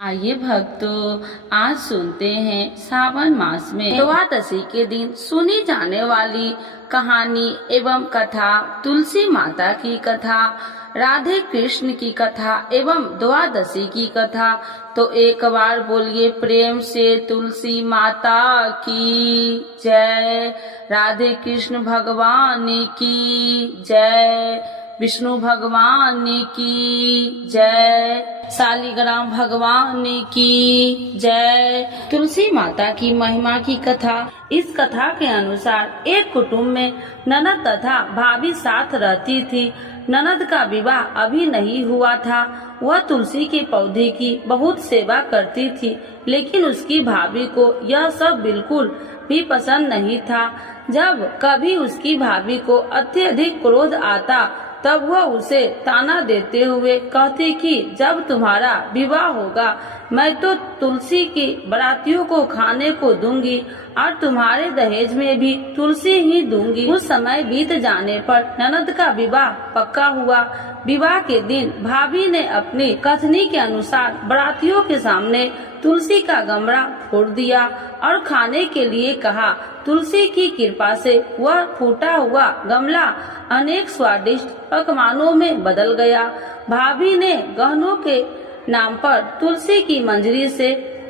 आइए भक्तों, आज सुनते हैं सावन मास में द्वादशी के दिन सुनी जाने वाली कहानी एवं कथा, तुलसी माता की कथा, राधे कृष्ण की कथा एवं द्वादशी की कथा। तो एक बार बोलिए प्रेम से तुलसी माता की जय, राधे कृष्ण भगवान की जय, विष्णु भगवान की जय, शालिग्राम भगवान की जय। तुलसी माता की महिमा की कथा। इस कथा के अनुसार एक कुटुंब में ननद तथा भाभी साथ रहती थी। ननद का विवाह अभी नहीं हुआ था। वह तुलसी के पौधे की बहुत सेवा करती थी, लेकिन उसकी भाभी को यह सब बिल्कुल भी पसंद नहीं था। जब कभी उसकी भाभी को अत्यधिक क्रोध आता तब वह उसे ताना देते हुए कहती कि जब तुम्हारा विवाह होगा मैं तो तुलसी की बारातियों को खाने को दूंगी और तुम्हारे दहेज में भी तुलसी ही दूंगी। कुछ समय बीत जाने पर ननद का विवाह पक्का हुआ। विवाह के दिन भाभी ने अपनी कथनी के अनुसार बारातियों के सामने तुलसी का गमला फोड़ दिया और खाने के लिए कहा। तुलसी की कृपा से वह फूटा हुआ गमला अनेक स्वादिष्ट पकवानों में बदल गया। भाभी ने गहनों के नाम पर तुलसी की मंजरी से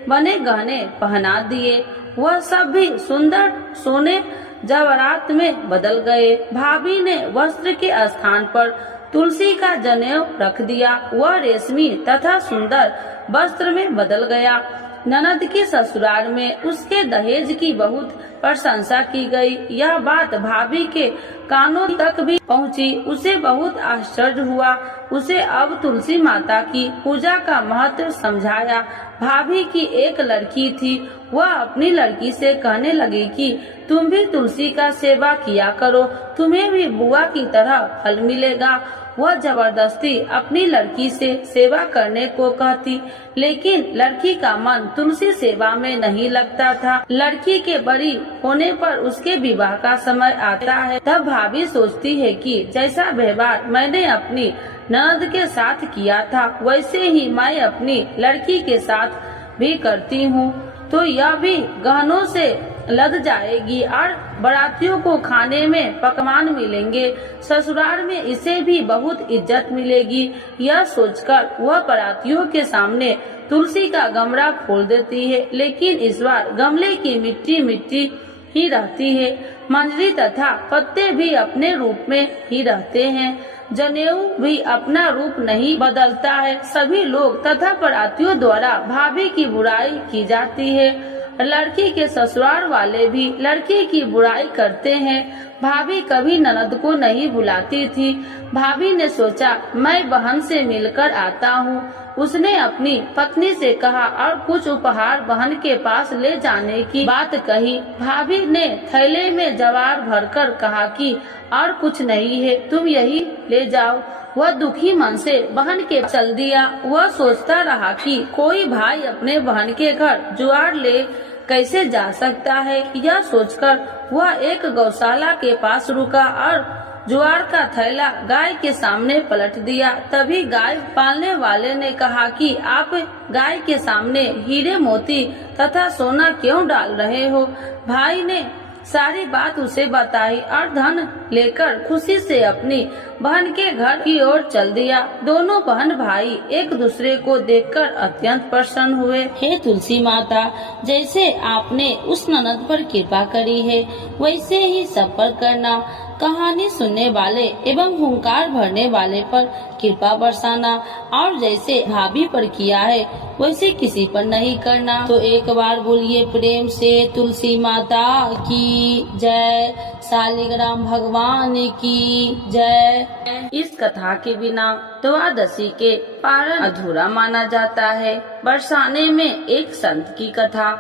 बने गहने पहना दिए। वह सब भी सुंदर सोने जवाहरात में बदल गए। भाभी ने वस्त्र के स्थान पर तुलसी का जनेऊ रख दिया। वह रेशमी तथा सुंदर वस्त्र में बदल गया। ननद के ससुराल में उसके दहेज की बहुत प्रशंसा की गई। यह बात भाभी के कानों तक भी पहुंची। उसे बहुत आश्चर्य हुआ। उसे अब तुलसी माता की पूजा का महत्व समझाया। भाभी की एक लड़की थी। वह अपनी लड़की से कहने लगी कि तुम भी तुलसी का सेवा किया करो, तुम्हें भी बुआ की तरह फल मिलेगा। वह जबरदस्ती अपनी लड़की से सेवा करने को कहती, लेकिन लड़की का मन तुलसी सेवा में नहीं लगता था। लड़की के बड़ी होने पर उसके विवाह का समय आता है। तब भाभी सोचती है कि जैसा व्यवहार मैंने अपनी ननद के साथ किया था वैसे ही मैं अपनी लड़की के साथ भी करती हूँ, तो यह भी गहनों से लद जाएगी और बारातियों को खाने में पकवान मिलेंगे। ससुराल में इसे भी बहुत इज्जत मिलेगी। यह सोचकर वह बारातियों के सामने तुलसी का गमला फोड़ देती है, लेकिन इस बार गमले की मिट्टी मिट्टी ही रहती है। मंजरी तथा पत्ते भी अपने रूप में ही रहते हैं। जनेऊ भी अपना रूप नहीं बदलता है। सभी लोग तथा बारातियों द्वारा भाभी की बुराई की जाती है। लड़की के ससुराल वाले भी लड़की की बुराई करते हैं। भाभी कभी ननद को नहीं बुलाती थी। भाभी ने सोचा मैं बहन से मिलकर आता हूँ। उसने अपनी पत्नी से कहा और कुछ उपहार बहन के पास ले जाने की बात कही। भाभी ने थैले में जवार भरकर कहा कि और कुछ नहीं है, तुम यही ले जाओ। वह दुखी मन से बहन के चल दिया। वह सोचता रहा कि कोई भाई अपने बहन के घर जुआर ले कैसे जा सकता है। यह सोचकर वह एक गौशाला के पास रुका और जुआर का थैला गाय के सामने पलट दिया। तभी गाय पालने वाले ने कहा कि आप गाय के सामने हीरे मोती तथा सोना क्यों डाल रहे हो। भाई ने सारी बात उसे बताई और धन लेकर खुशी से अपनी बहन के घर की ओर चल दिया। दोनों बहन भाई एक दूसरे को देखकर अत्यंत प्रसन्न हुए। हे तुलसी माता, जैसे आपने उस ननद पर कृपा करी है वैसे ही सब पर करना। कहानी सुनने वाले एवं हुंकार भरने वाले पर कृपा बरसाना, और जैसे भाभी पर किया है वैसे किसी पर नहीं करना। तो एक बार बोलिए प्रेम से तुलसी माता की जय, शालिग्राम भगवान की जय। इस कथा के बिना द्वादशी के पारण अधूरा माना जाता है। बरसाने में एक संत की कथा।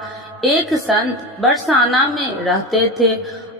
एक संत बरसाना में रहते थे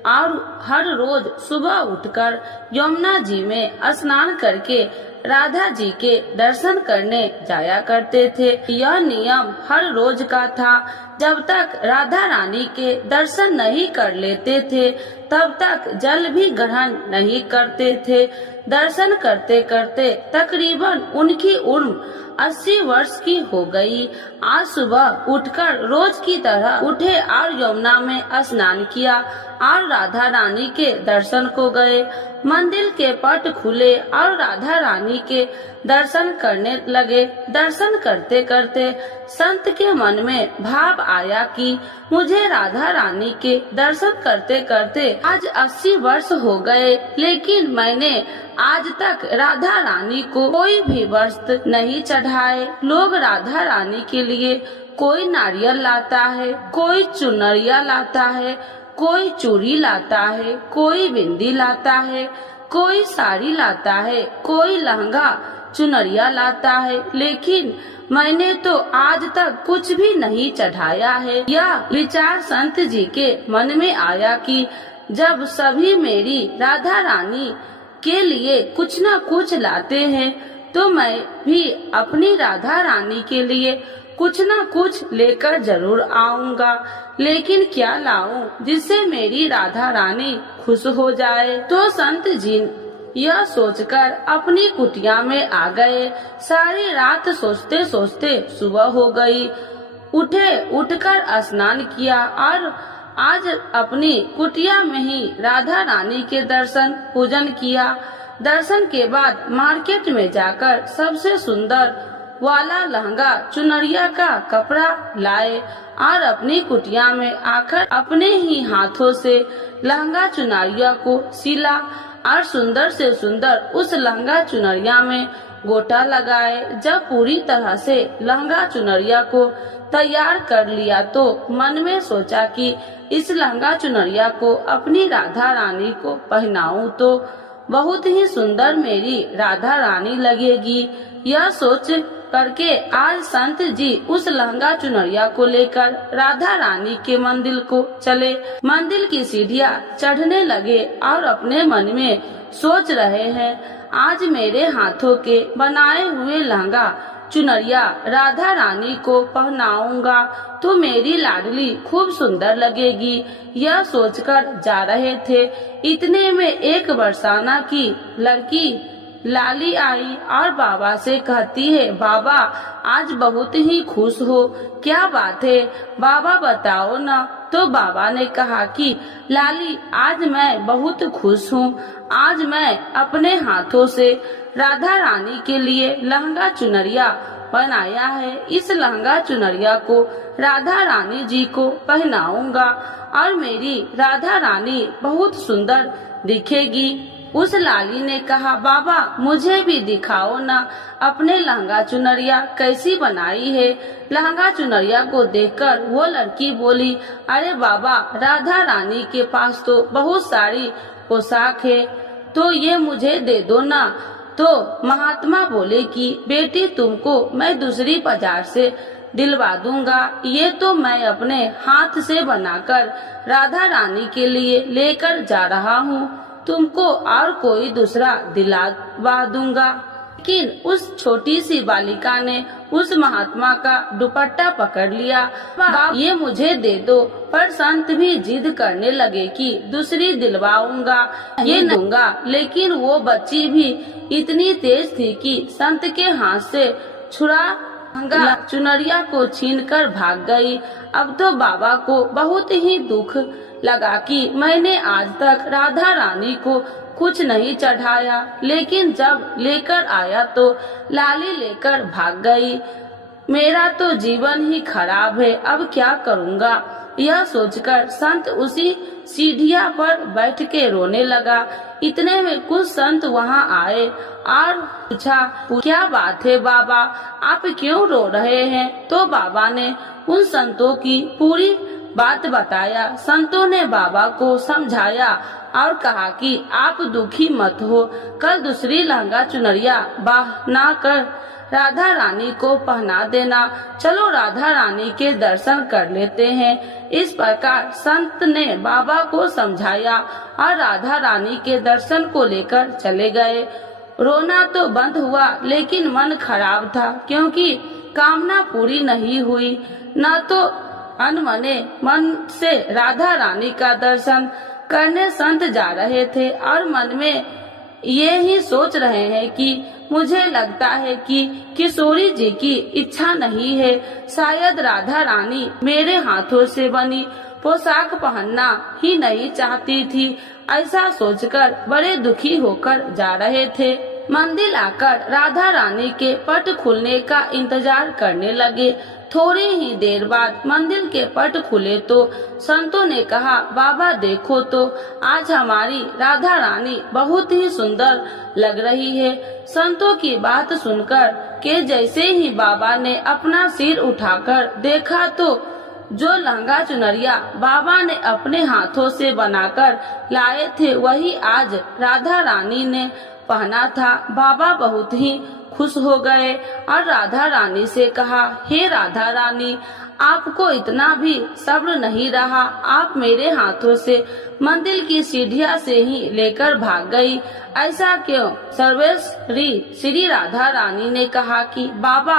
और हर रोज सुबह उठकर यमुना जी में स्नान करके राधा जी के दर्शन करने जाया करते थे। यह नियम हर रोज का था। जब तक राधा रानी के दर्शन नहीं कर लेते थे तब तक जल भी ग्रहण नहीं करते थे। दर्शन करते करते तकरीबन उनकी उम्र 80 वर्ष की हो गई। आज सुबह उठकर रोज की तरह उठे और यमुना में स्नान किया और राधा रानी के दर्शन को गए। मंदिर के पट खुले और राधा रानी के दर्शन करने लगे। दर्शन करते करते संत के मन में भाव आया कि मुझे राधा रानी के दर्शन करते करते आज 80 वर्ष हो गए, लेकिन मैंने आज तक राधा रानी को कोई भी वस्त्र नहीं चढ़ाए। लोग राधा रानी के लिए कोई नारियल लाता है, कोई चुनरिया लाता है, कोई चूड़ी लाता है, कोई बिंदी लाता है, कोई साड़ी लाता है, कोई लहंगा चुनरिया लाता है, लेकिन मैंने तो आज तक कुछ भी नहीं चढ़ाया है। यह विचार संत जी के मन में आया कि जब सभी मेरी राधा रानी के लिए कुछ न कुछ लाते हैं, तो मैं भी अपनी राधा रानी के लिए कुछ न कुछ लेकर जरूर आऊंगा। लेकिन क्या लाऊं जिससे मेरी राधा रानी खुश हो जाए। तो संत जी यह सोचकर अपनी कुटिया में आ गए। सारी रात सोचते सोचते सुबह हो गई। उठकर स्नान किया और आज अपनी कुटिया में ही राधा रानी के दर्शन पूजन किया। दर्शन के बाद मार्केट में जाकर सबसे सुंदर वाला लहंगा चुनरिया का कपड़ा लाए और अपनी कुटिया में आकर अपने ही हाथों से लहंगा चुनरिया को सिला और सुंदर से सुंदर उस लहंगा चुनरिया में गोटा लगाए। जब पूरी तरह से लहंगा चुनरिया को तैयार कर लिया तो मन में सोचा कि इस लहंगा चुनरिया को अपनी राधा रानी को पहनाऊं तो बहुत ही सुंदर मेरी राधा रानी लगेगी। यह सोच करके आज संत जी उस लहंगा चुनरिया को लेकर राधा रानी के मंदिर को चले। मंदिर की सीढ़ियाँ चढ़ने लगे और अपने मन में सोच रहे हैं, आज मेरे हाथों के बनाए हुए लहंगा चुनरिया राधा रानी को पहनाऊंगा तो मेरी लाडली खूब सुंदर लगेगी। यह सोचकर जा रहे थे, इतने में एक बरसाना की लड़की लाली आई और बाबा से कहती है, बाबा आज बहुत ही खुश हो, क्या बात है बाबा बताओ ना। तो बाबा ने कहा कि लाली आज मैं बहुत खुश हूँ। आज मैं अपने हाथों से राधा रानी के लिए लहंगा चुनरिया बनाया है। इस लहंगा चुनरिया को राधा रानी जी को पहनाऊंगा और मेरी राधा रानी बहुत सुंदर दिखेगी। उस लाली ने कहा, बाबा मुझे भी दिखाओ ना अपने लहंगा चुनरिया कैसी बनाई है। लहंगा चुनरिया को देखकर वो लड़की बोली, अरे बाबा राधा रानी के पास तो बहुत सारी पोशाक है, तो ये मुझे दे दो ना। तो महात्मा बोले कि बेटी तुमको मैं दूसरी बाजार से दिलवा दूंगा, ये तो मैं अपने हाथ से बनाकर राधा रानी के लिए लेकर जा रहा हूँ, तुमको और कोई दूसरा दिलवा दूंगा। लेकिन उस छोटी सी बालिका ने उस महात्मा का दुपट्टा पकड़ लिया, ये मुझे दे दो। पर संत भी जिद करने लगे कि दूसरी दिलवाऊंगा, ये दूंगा। लेकिन वो बच्ची भी इतनी तेज थी कि संत के हाथ से छुड़ा चुनरिया को छीनकर भाग गई। अब तो बाबा को बहुत ही दुख लगा कि मैंने आज तक राधा रानी को कुछ नहीं चढ़ाया, लेकिन जब लेकर आया तो लाली लेकर भाग गई। मेरा तो जीवन ही खराब है, अब क्या करूँगा। यह सोचकर संत उसी सीढ़िया पर बैठ के रोने लगा। इतने में कुछ संत वहाँ आए और पूछा, क्या बात है बाबा, आप क्यों रो रहे हैं। तो बाबा ने उन संतों की पूरी बात बताया। संतों ने बाबा को समझाया और कहा कि आप दुखी मत हो, कल दूसरी लहंगा चुनरिया बना कर राधा रानी को पहना देना। चलो राधा रानी के दर्शन कर लेते हैं। इस प्रकार संत ने बाबा को समझाया और राधा रानी के दर्शन को लेकर चले गए। रोना तो बंद हुआ, लेकिन मन खराब था, क्योंकि कामना पूरी नहीं हुई। न तो अनमने मन से राधा रानी का दर्शन करने संत जा रहे थे और मन में ये ही सोच रहे हैं कि मुझे लगता है कि किशोरी जी की इच्छा नहीं है। शायद राधा रानी मेरे हाथों से बनी पोशाक पहनना ही नहीं चाहती थी। ऐसा सोचकर बड़े दुखी होकर जा रहे थे। मंदिर आकर राधा रानी के पट खुलने का इंतजार करने लगे। थोड़ी ही देर बाद मंदिर के पट खुले तो संतों ने कहा, बाबा देखो तो आज हमारी राधा रानी बहुत ही सुंदर लग रही है। संतों की बात सुनकर के जैसे ही बाबा ने अपना सिर उठाकर देखा तो जो लहंगा चुनरिया बाबा ने अपने हाथों से बनाकर लाए थे वही आज राधा रानी ने पहना था। बाबा बहुत ही खुश हो गए और राधा रानी से कहा, हे राधा रानी, आपको इतना भी सब्र नहीं रहा, आप मेरे हाथों से मंदिर की सीढ़ियां से ही लेकर भाग गई, ऐसा क्यों? सर्वेश्वरी श्री राधा रानी ने कहा कि बाबा,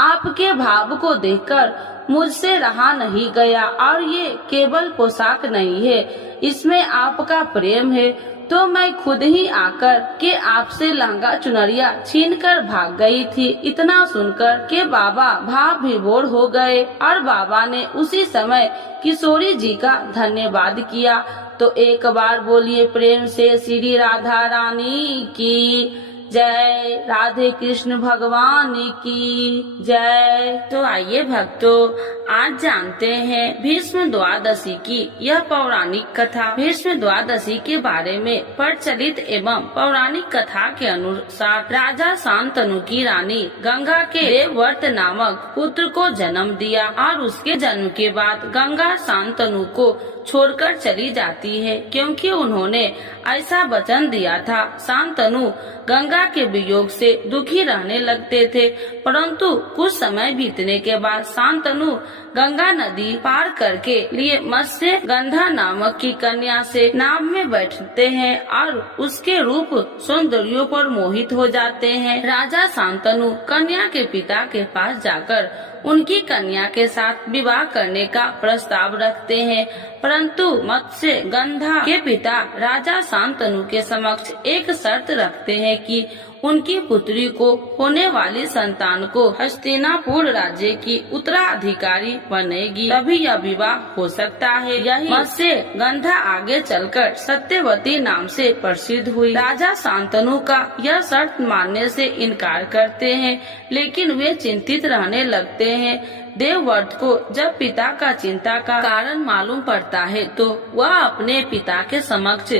आपके भाव को देखकर मुझसे रहा नहीं गया और ये केवल पोशाक नहीं है, इसमें आपका प्रेम है, तो मैं खुद ही आकर के आपसे लहंगा चुनरिया छीनकर भाग गई थी। इतना सुनकर के बाबा भाव विभोर हो गए और बाबा ने उसी समय किशोरी जी का धन्यवाद किया। तो एक बार बोलिए प्रेम से श्री राधा रानी की जय, राधे कृष्ण भगवान की जय। तो आइए भक्तों, आज जानते हैं भीष्म द्वादशी की यह पौराणिक कथा। भीष्म द्वादशी के बारे में प्रचलित एवं पौराणिक कथा के अनुसार राजा शांतनु की रानी गंगा के देवव्रत नामक पुत्र को जन्म दिया और उसके जन्म के बाद गंगा शांतनु को छोड़कर चली जाती है, क्योंकि उन्होंने ऐसा वचन दिया था। शांतनु गंगा के वियोग से दुखी रहने लगते थे, परंतु कुछ समय बीतने के बाद शांतनु गंगा नदी पार करके लिए मत्स्य गंधा नामक की कन्या से नाव में बैठते हैं और उसके रूप सौंदर्य पर मोहित हो जाते हैं। राजा शांतनु कन्या के पिता के पास जाकर उनकी कन्या के साथ विवाह करने का प्रस्ताव रखते हैं, परंतु मत्स्य गंधा के पिता राजा शांतनु के समक्ष एक शर्त रखते हैं कि उनकी पुत्री को होने वाली संतान को हस्तिनापुर राज्य की उत्तराधिकारी बनेगी, तभी यह विवाह हो सकता है। यही मत्स्य गंधा आगे चलकर सत्यवती नाम से प्रसिद्ध हुई। राजा शांतनु का यह शर्त मानने से इनकार करते हैं, लेकिन वे चिंतित रहने लगते हैं। देवव्रत को जब पिता का चिंता का कारण मालूम पड़ता है तो वह अपने पिता के समक्ष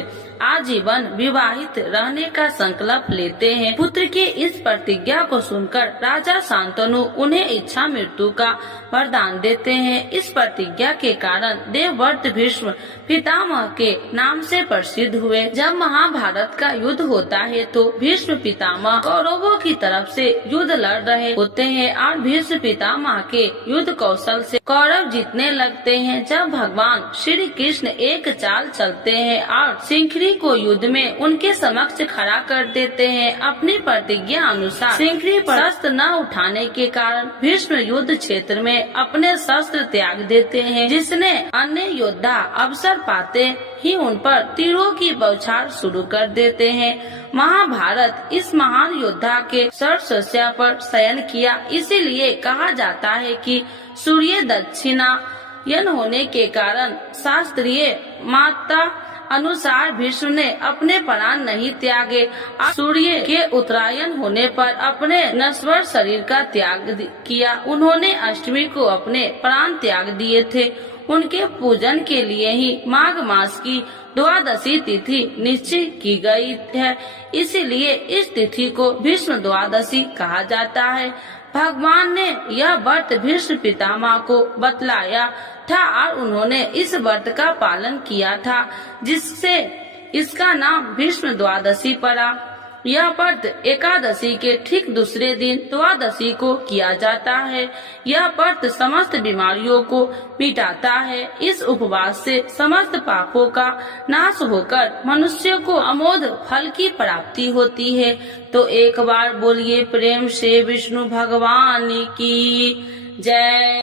आजीवन विवाहित रहने का संकल्प लेते हैं। पुत्र की इस प्रतिज्ञा को सुनकर राजा शांतनु उन्हें इच्छा मृत्यु का वरदान देते हैं। इस प्रतिज्ञा के कारण देवव्रत भीष्म पितामह के नाम से प्रसिद्ध हुए। जब महाभारत का युद्ध होता है तो भीष्म पितामह कौरवों की तरफ से युद्ध लड़ रहे होते हैं और भीष्म पितामह के युद्ध कौशल से कौरव जीतने लगते हैं। जब भगवान श्री कृष्ण एक चाल चलते हैं और सिंखरी को युद्ध में उनके समक्ष खड़ा कर देते हैं। अपनी प्रतिज्ञा अनुसार सिंखरी पर शस्त्र न उठाने के कारण भीष्म युद्ध क्षेत्र में अपने शस्त्र त्याग देते हैं, जिसने अन्य योद्धा अवसर पाते ही उन पर तीरों की बौछार शुरू कर देते हैं। महाभारत इस महान योद्धा के शस्त्रशैया पर शयन किया, इसीलिए कहा जाता है कि सूर्य दक्षिणायन होने के कारण शास्त्रीय माता अनुसार भीष्म ने अपने प्राण नहीं त्यागे। सूर्य के उत्तरायण होने पर अपने नश्वर शरीर का त्याग किया। उन्होंने अष्टमी को अपने प्राण त्याग दिए थे। उनके पूजन के लिए ही माघ मास की द्वादशी तिथि निश्चित की गई है, इसीलिए इस तिथि को भीष्म द्वादशी कहा जाता है। भगवान ने यह व्रत भीष्म पितामह को बतलाया था और उन्होंने इस व्रत का पालन किया था, जिससे इसका नाम भीष्म द्वादशी पड़ा। यह व्रत एकादशी के ठीक दूसरे दिन द्वादशी को किया जाता है। यह व्रत समस्त बीमारियों को मिटाता है। इस उपवास से समस्त पापों का नाश होकर मनुष्य को अमोघ फल की प्राप्ति होती है। तो एक बार बोलिए प्रेम से विष्णु भगवान की जय।